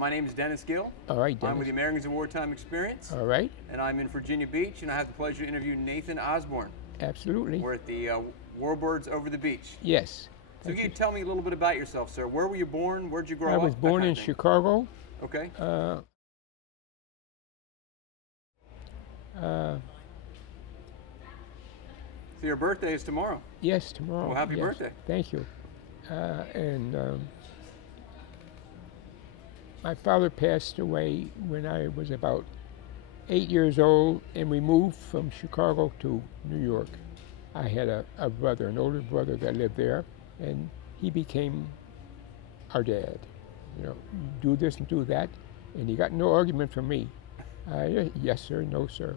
My name is Dennis Gill. All right, Dennis. I'm with the Americans in Wartime Experience. All right. And I'm in Virginia Beach, and I have the pleasure to interview Nathan Osborn. Absolutely. We're at the Warbirds Over the Beach. Yes. So can you tell me a little bit about yourself, sir? Where were you born? Where'd you grow up? I was born in Chicago. Okay. So your birthday is tomorrow. Yes, tomorrow. Well, happy yes. birthday. Thank you. My father passed away when I was about 8 years old, and we moved from Chicago to New York. I had a brother, an older brother that lived there, and he became our dad. You know, do this and do that, and he got no argument from me. Yes, sir, no, sir.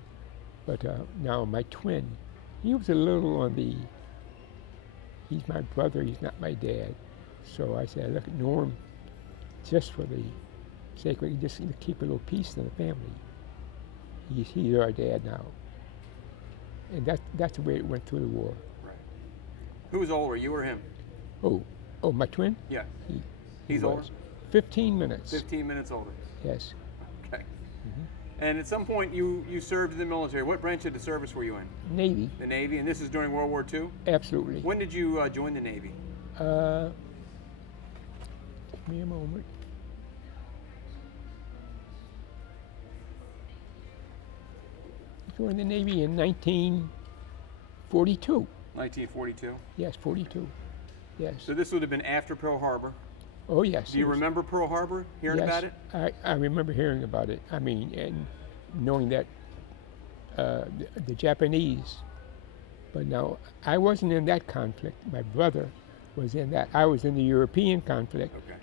But now my twin, he was a little on the, he's my brother, he's not my dad. So I said, look, Norm, just for the sake of just to keep a little peace in the family. He's our dad now. And that's the way it went through the war. Right. Who was older, you or him? Oh, my twin? Yeah. He He's older? 15 minutes. 15 minutes older. Yes. Okay. Mm-hmm. And at some point you served in the military. What branch of the service were you in? Navy. The Navy, and this is during World War II? Absolutely. When did you join the Navy? Give me a moment. Joined the Navy in 1942. 1942? Yes, 42. Yes. So this would have been after Pearl Harbor? Oh, yes. Do you remember Pearl Harbor, hearing about it? I remember hearing about it. I mean, and knowing that the Japanese, but now I wasn't in that conflict. My brother was in that. I was in the European conflict, okay,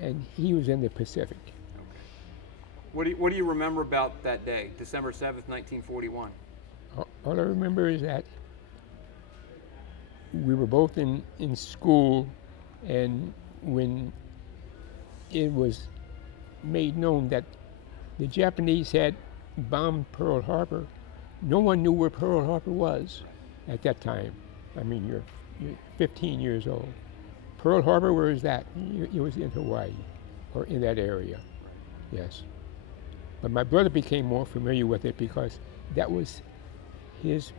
and he was in the Pacific. Okay. What do you remember about that day, December 7th, 1941? All I remember is that we were both in school, and when it was made known that the Japanese had bombed Pearl Harbor, no one knew where Pearl Harbor was at that time. I mean, you're 15 years old. Pearl Harbor, where is that? It was in Hawaii, or in that area. Yes. But my brother became more familiar with it because that was his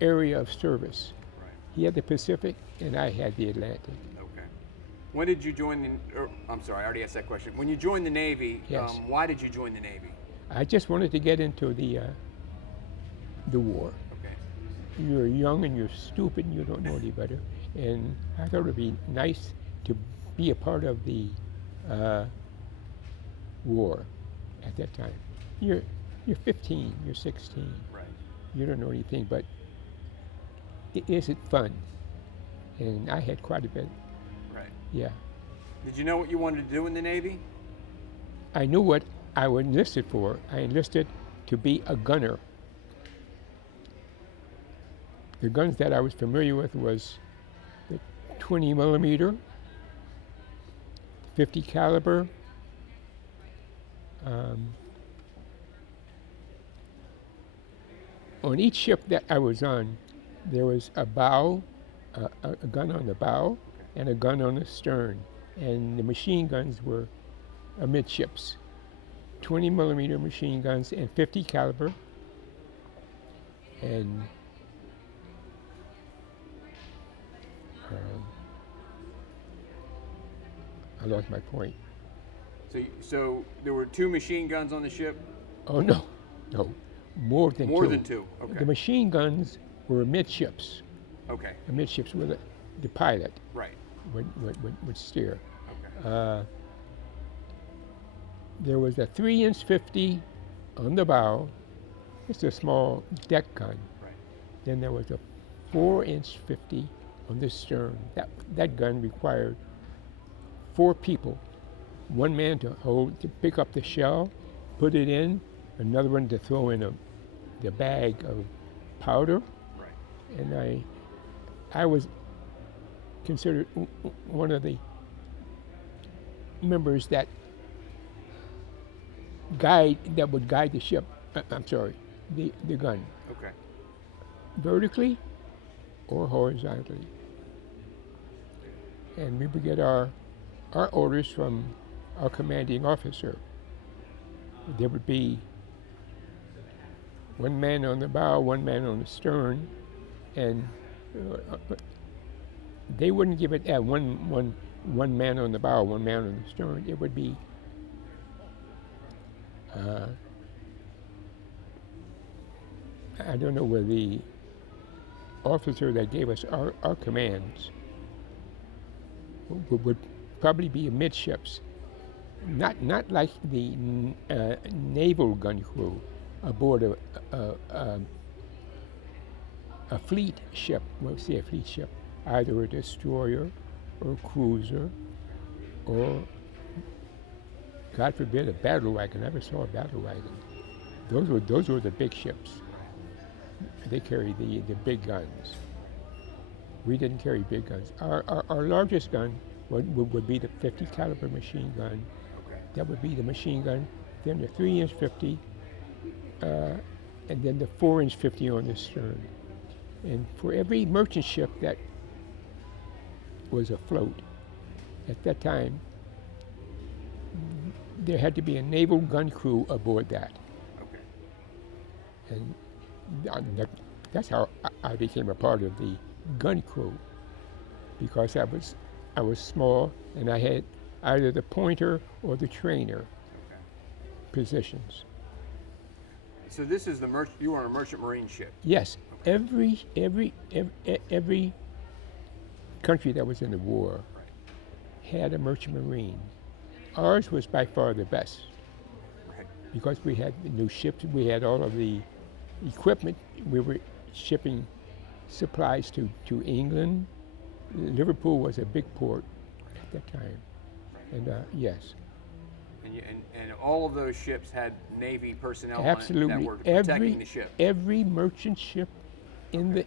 area of service. Right. He had the Pacific, and I had the Atlantic. Okay. When did you join I'm sorry, I already asked that question. When you joined the Navy, yes. Why did you join the Navy? I just wanted to get into the war. Okay. You're young and you're stupid and you don't know any better. And I thought it would be nice to be a part of the war at that time. You're 15, you're 16. Right. You don't know anything, but is it fun? And I had quite a bit. Right. Yeah. Did you know what you wanted to do in the Navy? I knew what I enlisted for. I enlisted to be a gunner. The guns that I was familiar with was the 20 millimeter, 50 caliber, on each ship that I was on, there was a bow, a gun on the bow, and a gun on the stern. And the machine guns were amidships, 20 millimeter machine guns and 50 caliber. And I lost my point. So there were 2 machine guns on the ship? Oh, no, more than 2. More than 2, okay. The machine guns were amidships. Okay. Amidships were the pilot Right. would steer. Okay. There was a 3-inch 50 on the bow, just a small deck gun. Right. Then there was a 4-inch 50 on the stern. That gun required 4 people. One man to pick up the shell, put it in, another one to throw in the bag of powder. Right. And I was considered one of the members that would guide the ship. The gun. Okay. Vertically or horizontally. And we would get our orders from our commanding officer. There would be one man on the bow, one man on the stern, and they wouldn't give it one man on the bow, one man on the stern. It would be I don't know where the officer that gave us our commands would probably be amidships, not like the naval gun crew aboard a fleet ship. We'll say a fleet ship, either a destroyer or a cruiser, or God forbid a battle wagon. I never saw a battle wagon. Those were the big ships. They carried the big guns. We didn't carry big guns. Our largest gun would be the 50 caliber machine gun. Okay. That would be the machine gun. Then the 3-inch 50, and then the 4-inch 50 on the stern. And for every merchant ship that was afloat at that time, there had to be a naval gun crew aboard that. Okay. And that's how I became a part of the gun crew, because I was small and I had either the pointer or the trainer positions. So this is you were on a merchant marine ship. Yes, every country that was in the war had a merchant marine. Ours was by far the best, Right. because we had the new ships, we had all of the equipment. We were shipping supplies to England. Liverpool was a big port at that time, and yes, And all of those ships had Navy personnel absolutely. on it that were protecting the ship. Every merchant ship in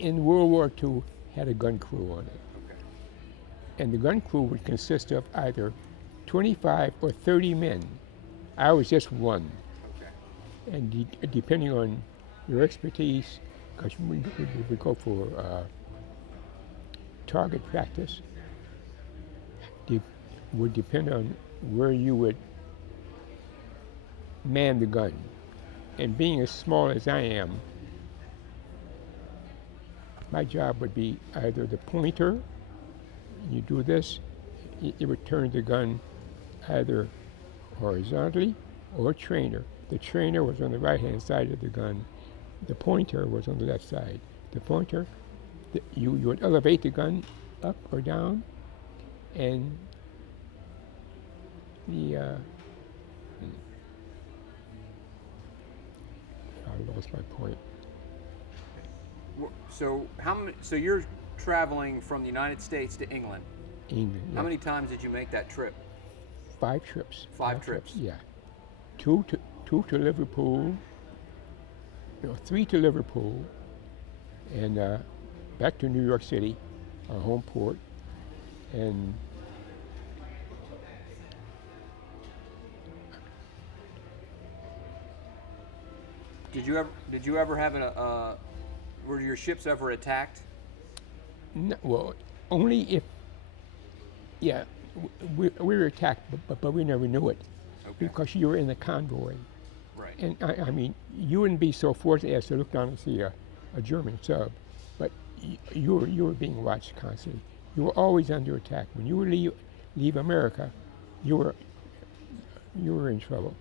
World War II had a gun crew on it, Okay. and the gun crew would consist of either 25 or 30 men. I was just one. Okay. And depending on your expertise, because we go for target practice, would depend on where you would man the gun. And being as small as I am, my job would be either the pointer, you do this, it would turn the gun either horizontally or trainer. The trainer was on the right-hand side of the gun. The pointer was on the left side. The pointer, you would elevate the gun up or down, and I lost my point. So So you're traveling from the United States to England. England. How many times did you make that trip? 5 trips. 5 trips. Yeah. Two to Liverpool. No, 3 to Liverpool, and back to New York City, our home port, and Did you ever have were your ships ever attacked? no, well, only if, yeah, we were attacked, but we never knew it, Okay. because you were in the convoy. Right. And I mean, you wouldn't be so fortunate as to look down and see a German sub, but you were being watched constantly. You were always under attack. When you would leave America, you were in trouble.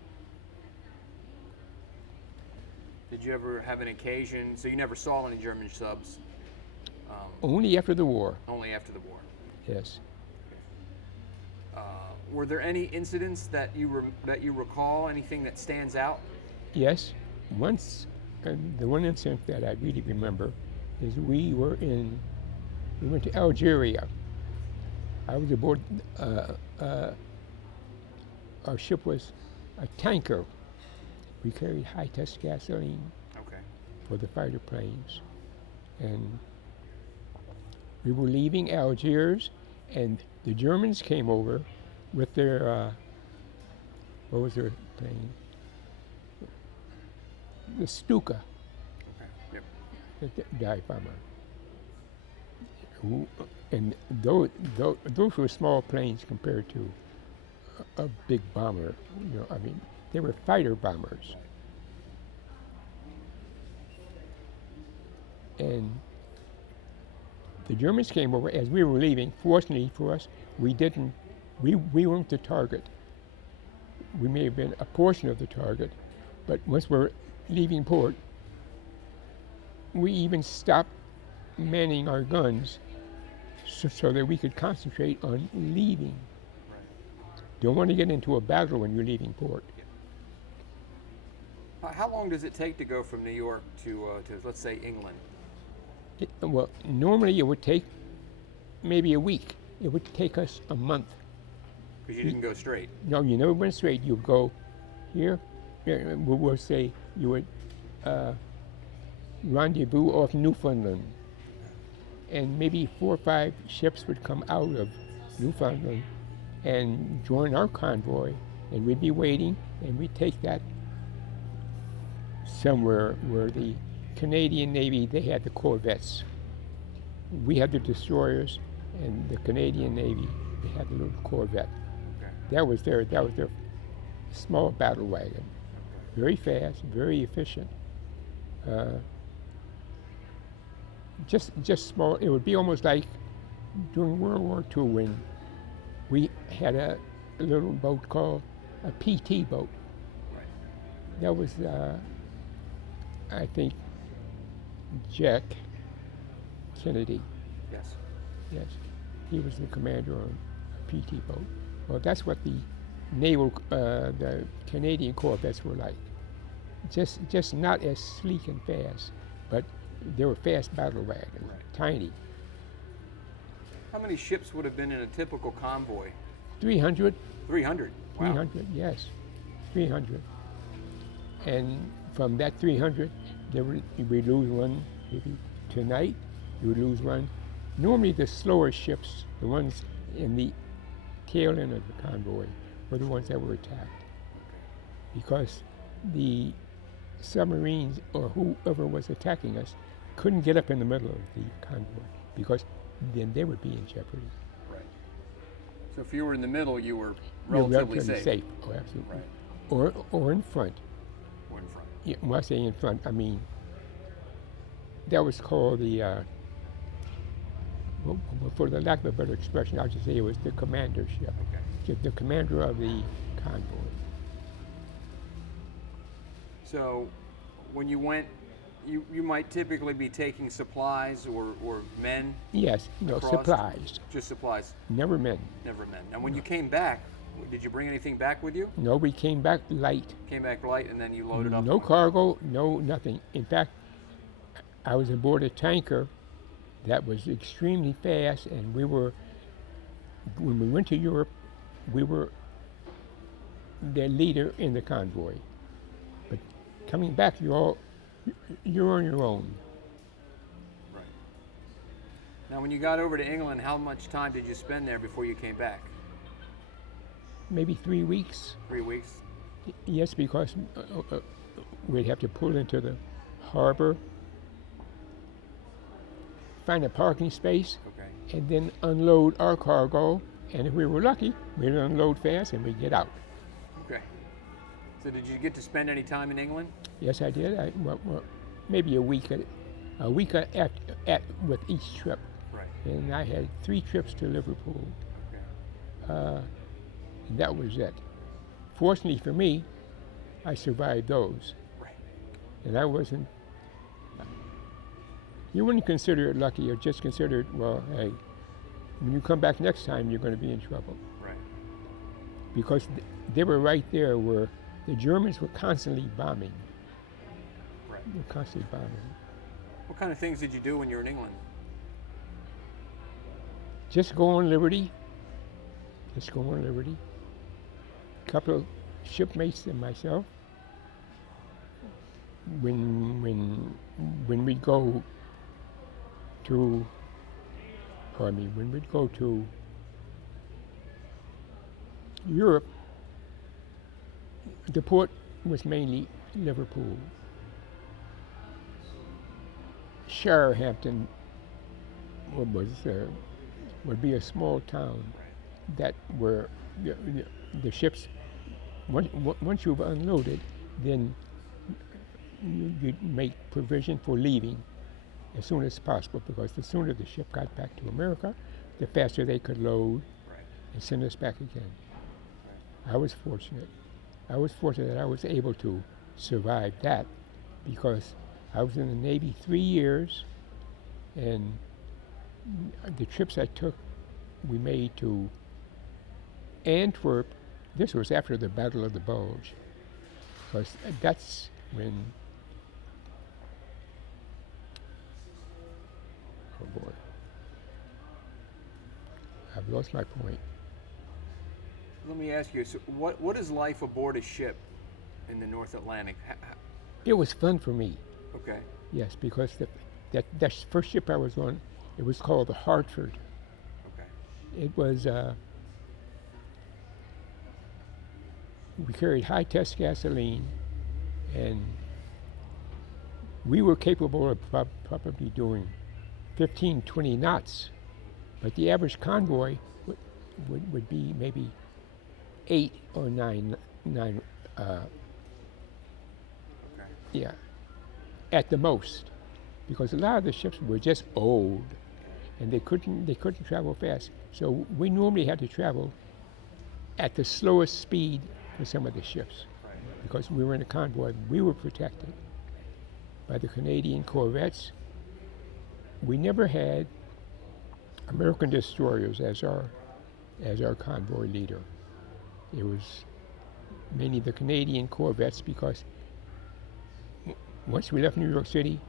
Did you ever have an occasion? So you never saw any German subs? Only after the war. Only after the war. Yes. Were there any incidents that you recall? Anything that stands out? Yes. Once, and the one incident that I really remember is we went to Algeria. I was aboard, our ship was a tanker. We carried high-test gasoline Okay. for the fighter planes. And we were leaving Algiers, and the Germans came over with their, what was their plane? The Stuka, Okay. Yep. the dive bomber. And those were small planes compared to a big bomber. I mean, they were fighter bombers. And the Germans came over as we were leaving. Fortunately for us, we weren't the target. We may have been a portion of the target, but once we're leaving port, we even stopped manning our guns so that we could concentrate on leaving. Don't want to get into a battle when you're leaving port. How long does it take to go from New York to let's say, England? Well, normally it would take maybe a week. It would take us a month. Because you didn't go straight. No, you never went straight. You go here. We'll say you would rendezvous off Newfoundland. And maybe 4 or 5 ships would come out of Newfoundland and join our convoy. And we'd be waiting, and we'd take that somewhere where the Canadian Navy, they had the corvettes. We had the destroyers, and the Canadian Navy, they had the little corvette. Okay. That was their small battle wagon. Very fast, very efficient. Just small. It would be almost like during World War II when we had a little boat called a PT boat. Right. That was, I think, Jack Kennedy. Yes. Yes, he was the commander on a PT boat. Well, that's what the the Canadian corvettes were like. Just not as sleek and fast, but they were fast battle wagons, Right. tiny. How many ships would have been in a typical convoy? 300. 300. Wow. 300, yes, 300. And from that 300, we lose one maybe tonight. You would lose one. Normally, the slower ships, the ones in the tail end of the convoy, were the ones that were attacked, because the submarines or whoever was attacking us couldn't get up in the middle of the convoy, because then they would be in jeopardy. Right. So if you were in the middle, you were You're relatively safe. Oh, absolutely. Right. Or in front. Or in front. Yeah, when I say in front, I mean that was called the. Well, for the lack of a better expression, I'll just say it was the commander ship. Okay. The commander of the convoy. So when you went, you might typically be taking supplies or men? Yes, across? supplies. Just supplies, Never men. never men. And when you came back, did you bring anything back with you? No, we came back light. Came back light and then you loaded up? No cargo, no nothing. In fact, I was aboard a tanker that was extremely fast, and when we went to Europe, we were the leader in the convoy. But coming back, you're on your own. Right. Now when you got over to England, how much time did you spend there before you came back? Maybe 3 weeks. 3 weeks? Yes, because we'd have to pull into the harbor, find a parking space, Okay. and then unload our cargo. And if we were lucky, we'd unload fast and we'd get out. Okay. So did you get to spend any time in England? Yes, I did. Maybe a week with each trip. Right. And I had 3 trips to Liverpool. Okay. And that was it. Fortunately for me, I survived those. Right. And I wasn't. You wouldn't consider it lucky, or just consider it, well, hey, when you come back next time, you're going to be in trouble. Right. Because they were right there where the Germans were constantly bombing. Right. They were constantly bombing. What kind of things did you do when you were in England? Just go on Liberty. Just go on Liberty. A couple of shipmates and myself. When we'd go to, when we'd go to Europe, the port was mainly Liverpool. Shirehampton would be a small town that where the ships, once you've unloaded, then you make provision for leaving as soon as possible, because the sooner the ship got back to America, the faster they could load Right. and send us back again. Right. I was fortunate. I was fortunate that I was able to survive that, because I was in the Navy 3 years, and the trips I took, we made to Antwerp. This was after the Battle of the Bulge, because that's when, oh boy, I've lost my point. Let me ask you, so what is life aboard a ship in the North Atlantic? It was fun for me, Okay. yes, because that first ship I was on, it was called the Hartford. Okay. It was, we carried high test gasoline, and we were capable of probably doing 15, 20 knots, but the average convoy would be maybe 8 or 9, Okay. yeah, at the most, because a lot of the ships were just old, and they couldn't travel fast. So we normally had to travel at the slowest speed for some of the ships, Right. because we were in a convoy. We were protected by the Canadian corvettes. We never had American destroyers as our convoy leader. It was mainly the Canadian corvettes, because once we left New York City,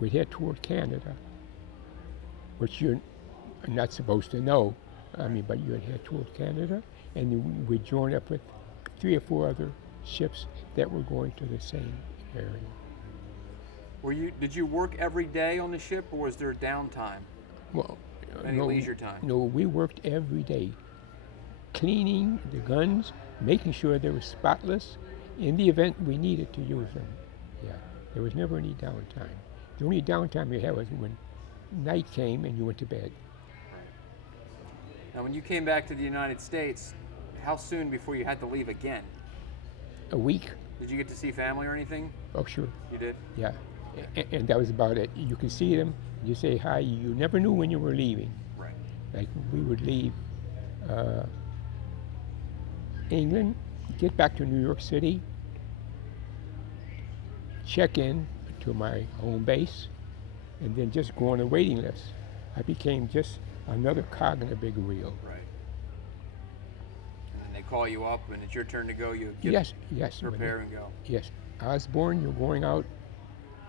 we'd head toward Canada, which you're not supposed to know. I mean, but you'd head toward Canada, and then we'd join up with 3 or 4 other ships that were going to the same area. Did you work every day on the ship, or was there downtime? Well, Any leisure time? No, we worked every day, cleaning the guns, making sure they were spotless in the event we needed to use them. Yeah, there was never any downtime. The only downtime you had was when night came and you went to bed. Now, when you came back to the United States, how soon before you had to leave again? A week? Did you get to see family or anything? Oh, sure. You did? Yeah, and that was about it. You could see them, you say hi. You never knew when you were leaving. Right. Like we would leave England, get back to New York City, check in to my home base, and then just go on a waiting list. I became just another cog in a big wheel. Right. And then they call you up, and it's your turn to go. You get Yes. prepare and go. Yes. Osborn, you're going out,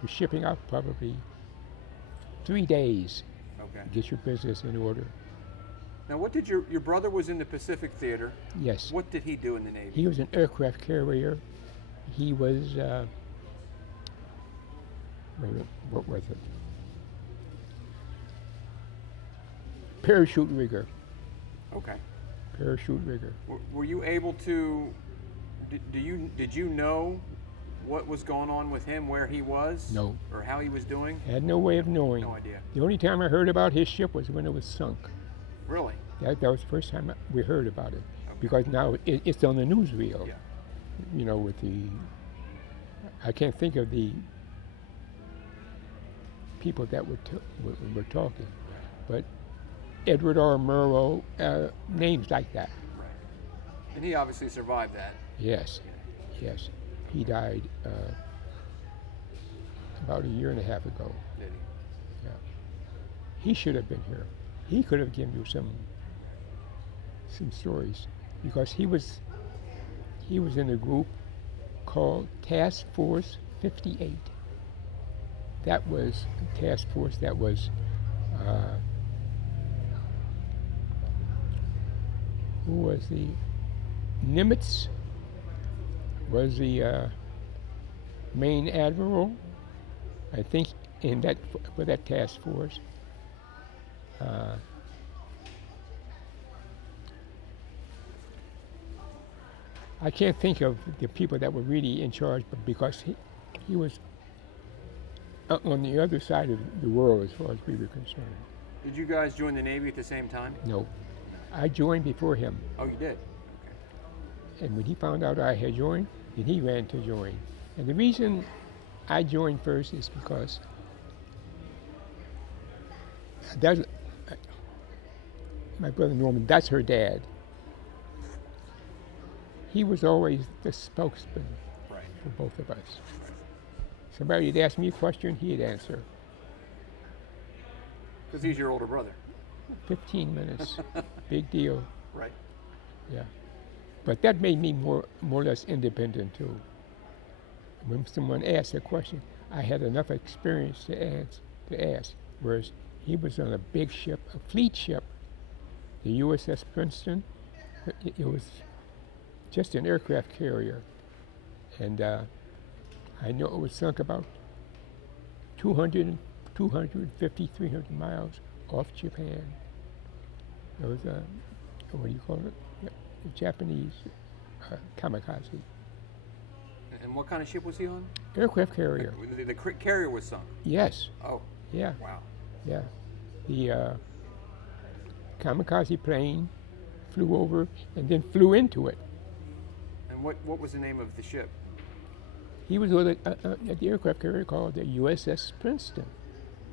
you're shipping out probably 3 days. Okay. Get your business in order. Now, what did your brother was in the Pacific Theater? Yes. What did he do in the Navy? He was an aircraft carrier. He was, wait a minute, what was it? Parachute rigger. Okay. Parachute rigger. Were you able to? Did you know what was going on with him, where he was? No. Or how he was doing? Had no way of knowing. No idea. The only time I heard about his ship was when it was sunk. Really? That was the first time we heard about it. Okay. Because now it's on the newsreel. Yeah. You know, with the, I can't think of the people that were talking, but Edward R. Murrow, names like that. Right. And he obviously survived that. Yes. He died about 1.5 years ago. Did he? Yeah. He should have been here. He could have given you some stories, because he was in a group called Task Force 58. That was a task force that was who was the Nimitz was the main admiral, I think, in that for that task force. I can't think of the people that were really in charge, but because he was on the other side of the world as far as we were concerned. Did you guys join the Navy at the same time? No, I joined before him. Oh, you did? Okay. And when he found out I had joined, then he ran to join. And the reason I joined first is because that's my brother Norman. That's her dad. He was always the spokesman Right. for both of us. Somebody would ask me a question, he'd answer. Because he's your older brother. 15 minutes, big deal. Right. Yeah. But that made me more or less independent too. When someone asked a question, I had enough experience to ask. Whereas he was on a big ship, a fleet ship, the USS Princeton. It was just an aircraft carrier. And I know it was sunk about 250, 300 miles off Japan. It was a, what do you call it? A Japanese kamikaze. And what kind of ship was he on? Aircraft carrier. The carrier was sunk. Yes. Oh. Yeah. Wow. Yeah. The kamikaze plane flew over and then flew into it. And what was the name of the ship? He was with at the aircraft carrier called the USS Princeton.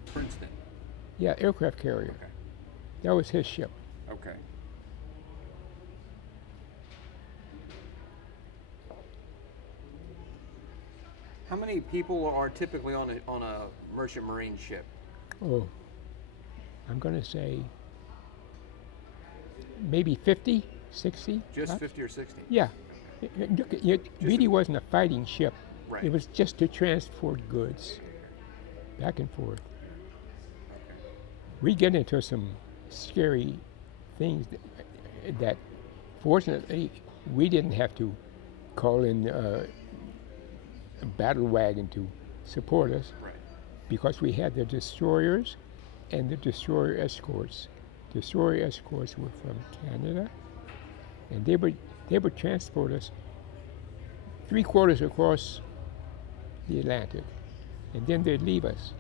Princeton. Yeah, aircraft carrier. Okay. That was his ship. Okay. How many people are typically on a merchant marine ship? Oh, I'm going to say maybe 50, 60. Just tops. 50 or 60? Yeah. It really wasn't a fighting ship. Right. It was just to transport goods back and forth. We get into some scary things that fortunately we didn't have to call in a battle wagon to support us. Right. Because we had the destroyers and the destroyer escorts. Destroyer escorts were from Canada, and they would transport us 3/4 across the Atlantic, and then they'd leave us.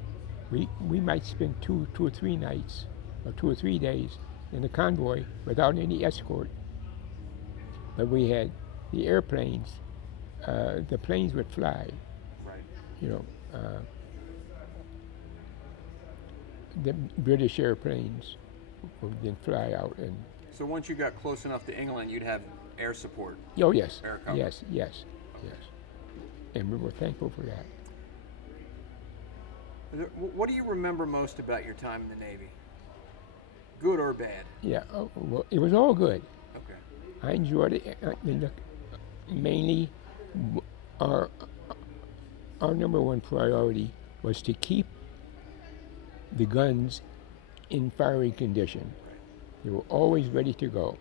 We might spend two or three nights, or 2 or 3 days in a convoy without any escort. But we had the airplanes. The planes would fly. Right. You know. The British airplanes would then fly out and. So once you got close enough to England, you'd have air support. Oh yes, Air cover. yes, and we were thankful for that. What do you remember most about your time in the Navy? Good or bad? Yeah, well, it was all good. Okay. I enjoyed it. Mainly, our number one priority was to keep the guns in firing condition. They were always ready to go.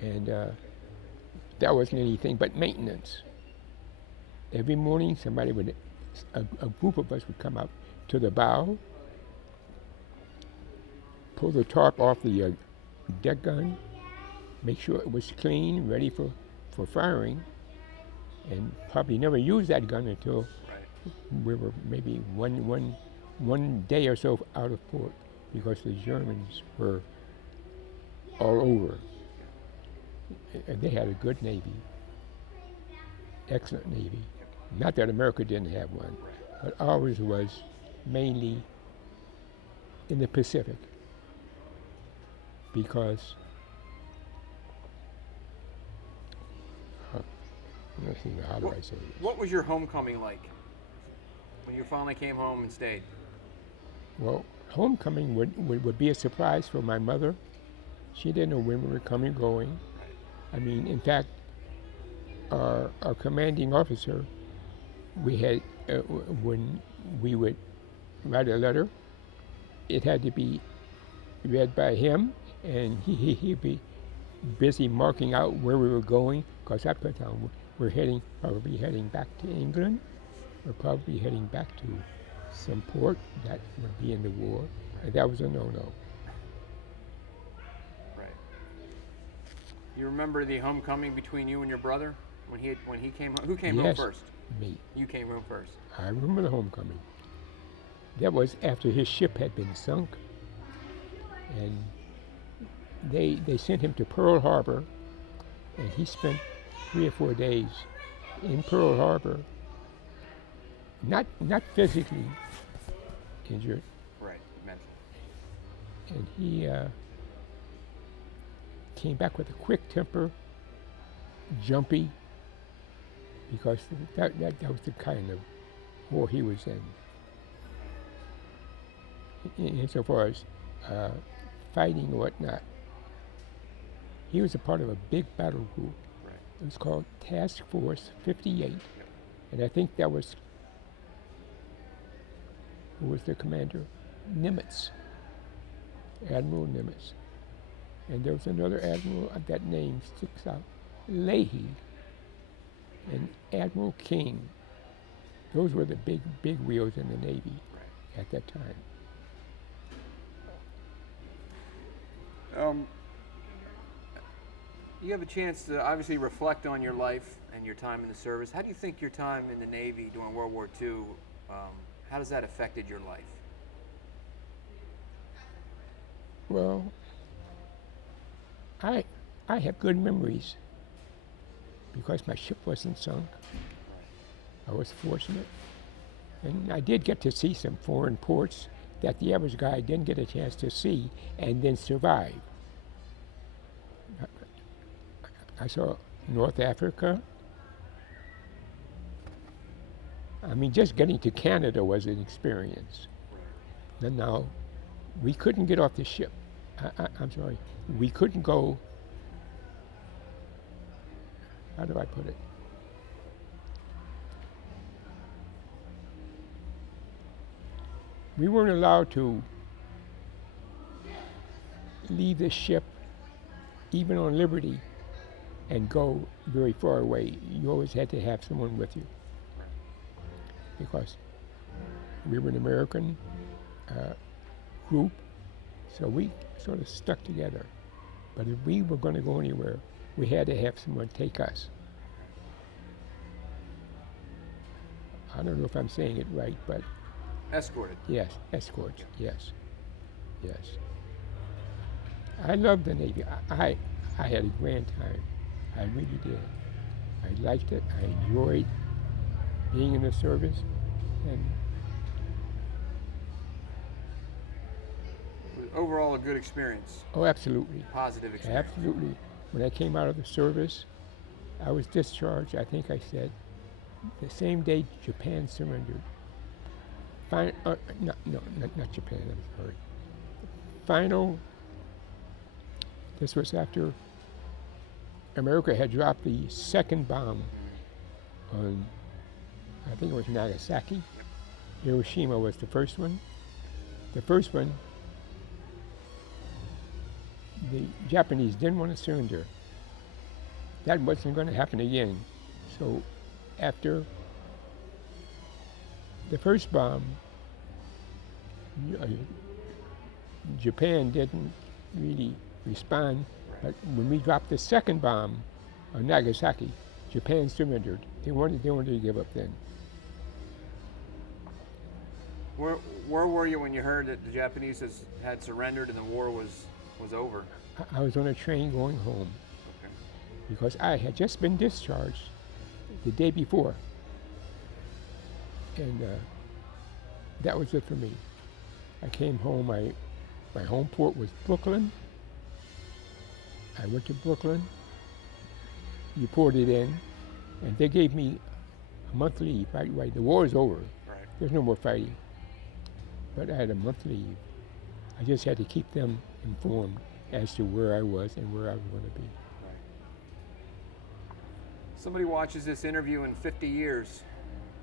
And that wasn't anything but maintenance. Every morning a group of us would come out to the bow, pull the tarp off the deck gun, make sure it was clean, ready for firing, and probably never use that gun until we were maybe one day or so out of port, because the Germans were all over. And they had a good Navy, excellent Navy. Not that America didn't have one, but ours was mainly in the Pacific, because let's see, how do I say this? What was your homecoming like when you finally came home and stayed? Well, homecoming would be a surprise for my mother. She didn't know when we were coming or going. I mean, in fact, our commanding officer, we had, when we would write a letter, it had to be read by him, and he'd be busy marking out where we were going, because at the time we're probably heading back to England, or probably heading back to some port that would be in the war, and that was a no-no. Right. You remember the homecoming between you and your brother when he came home? Who came home Yes, first? me. You came home first. I remember the homecoming. That was after his ship had been sunk, and they sent him to Pearl Harbor, and he spent 3 or 4 days in Pearl Harbor, not physically injured, Right, mentally. and he came back with a quick temper, jumpy, because that was the kind of war he was in. Insofar as fighting and whatnot, he was a part of a big battle group. Right. It was called Task Force 58, Yep. and I think that was, who was the commander? Nimitz, Admiral Nimitz. And there was another admiral, that name sticks out, Leahy, and Admiral King. Those were the big wheels in the Navy Right. at that time. You have a chance to obviously reflect on your life and your time in the service. How do you think your time in the Navy during World War II, how does that affected your life? Well, I have good memories because my ship wasn't sunk. I was fortunate. And I did get to see some foreign ports that the average guy didn't get a chance to see and then survive. I saw North Africa. I mean, just getting to Canada was an experience. And now, we couldn't get off the ship. I'm sorry, we couldn't go, how do I put it? We weren't allowed to leave the ship, even on liberty, and go very far away. You always had to have someone with you, because we were an American group, so we sort of stuck together. But if we were going to go anywhere, we had to have someone take us. I don't know if I'm saying it right, but Escorted. yes, escorts, yes. I loved the Navy. I had a grand time. I really did. I liked it. I enjoyed being in the service, and Overall, a good experience. oh, absolutely. Positive experience. Absolutely. When I came out of the service, I was discharged, I think I said, the same day Japan surrendered. Not Japan, I'm sorry. Final, this was after America had dropped the second bomb on, I think it was Nagasaki. Hiroshima was the first one. The first one, the Japanese didn't want to surrender. That wasn't going to happen again. So after the first bomb, Japan didn't really respond, but when we dropped the second bomb on Nagasaki, Japan surrendered. They wanted to give up then. Where were you when you heard that the Japanese had surrendered and the war was over? I was on a train going home Okay. because I had just been discharged the day before, and that was it for me. I came home. My home port was Brooklyn. I went to Brooklyn, reported in, and they gave me a month leave. Right, the war is over. Right. There's no more fighting. But I had a month leave. I just had to keep them informed as to where I was and where I was going to be. Right. Somebody watches this interview in 50 years.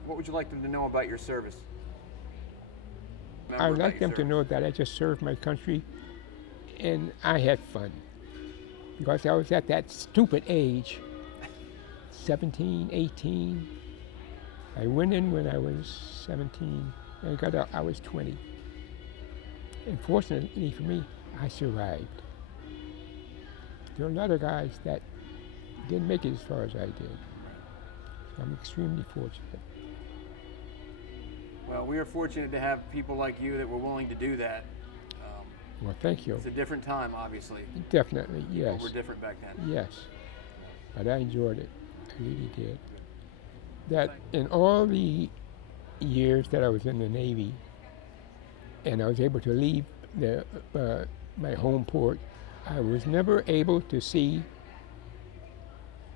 What would you like them to know about your service? I would like them to know that I just served my country and I had fun. Because I was at that stupid age, 17, 18. I went in when I was 17 and got out, I was 20. And fortunately for me, I survived. There are a lot of guys that didn't make it as far as I did. So I'm extremely fortunate. Well, we are fortunate to have people like you that were willing to do that. Well, thank you. It's a different time, obviously. Definitely, yes. But we're different back then. Yes. but I enjoyed it. I really did. That in all the years that I was in the Navy, and I was able to leave my home port, I was never able to see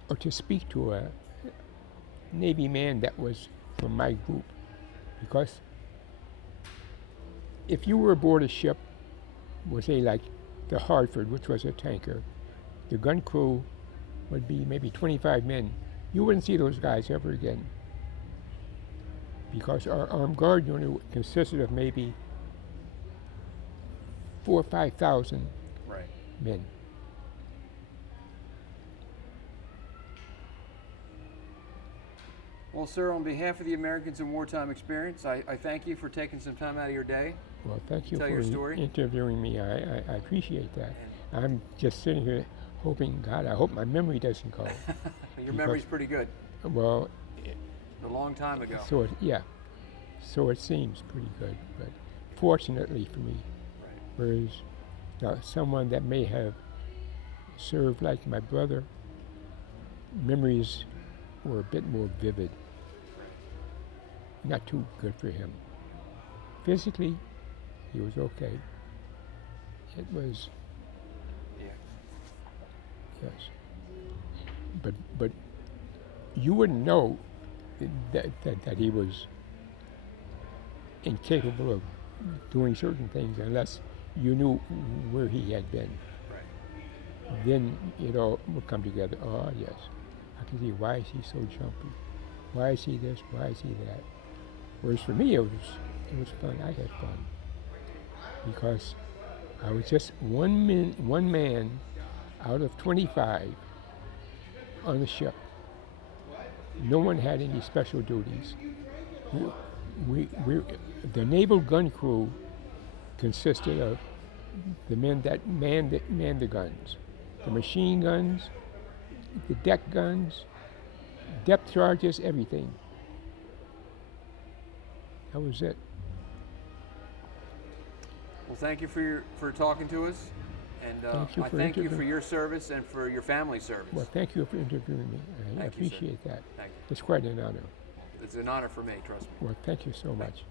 or to speak to a Navy man that was from my group. Because if you were aboard a ship, say like the Hartford, which was a tanker, the gun crew would be maybe 25 men. You wouldn't see those guys ever again. Because our armed guard unit consisted of maybe 4,000 or 5,000 men. Well, sir, on behalf of the Americans in Wartime Experience, I thank you for taking some time out of your day. Well, thank you Tell for your story. interviewing me. I appreciate that. I'm just sitting here hoping, God, I hope my memory doesn't go. Your memory's pretty good. Well, A long time ago. so it seems pretty good, but fortunately for me, whereas someone that may have served like my brother, memories were a bit more vivid. Not too good for him. Physically, he was okay. It was, Yeah. yes. But you wouldn't know that he was incapable of doing certain things unless you knew where he had been. Right. Then it all would come together. Oh, yes. I can see, why is he so jumpy? Why is he this? Why is he that? Whereas for me, it was fun. I had fun because I was just one man out of 25 on the ship. No one had any special duties. The naval gun crew consisted of the men that manned the guns, the machine guns, the deck guns, depth charges, everything. That was it. Well, thank you for talking to us, and I thank you for your service and for your family's service. Well, thank you for interviewing me. I Thank you, sir. appreciate that. Thank you. It's quite an honor. It's an honor for me, trust me. Well, thank you so much.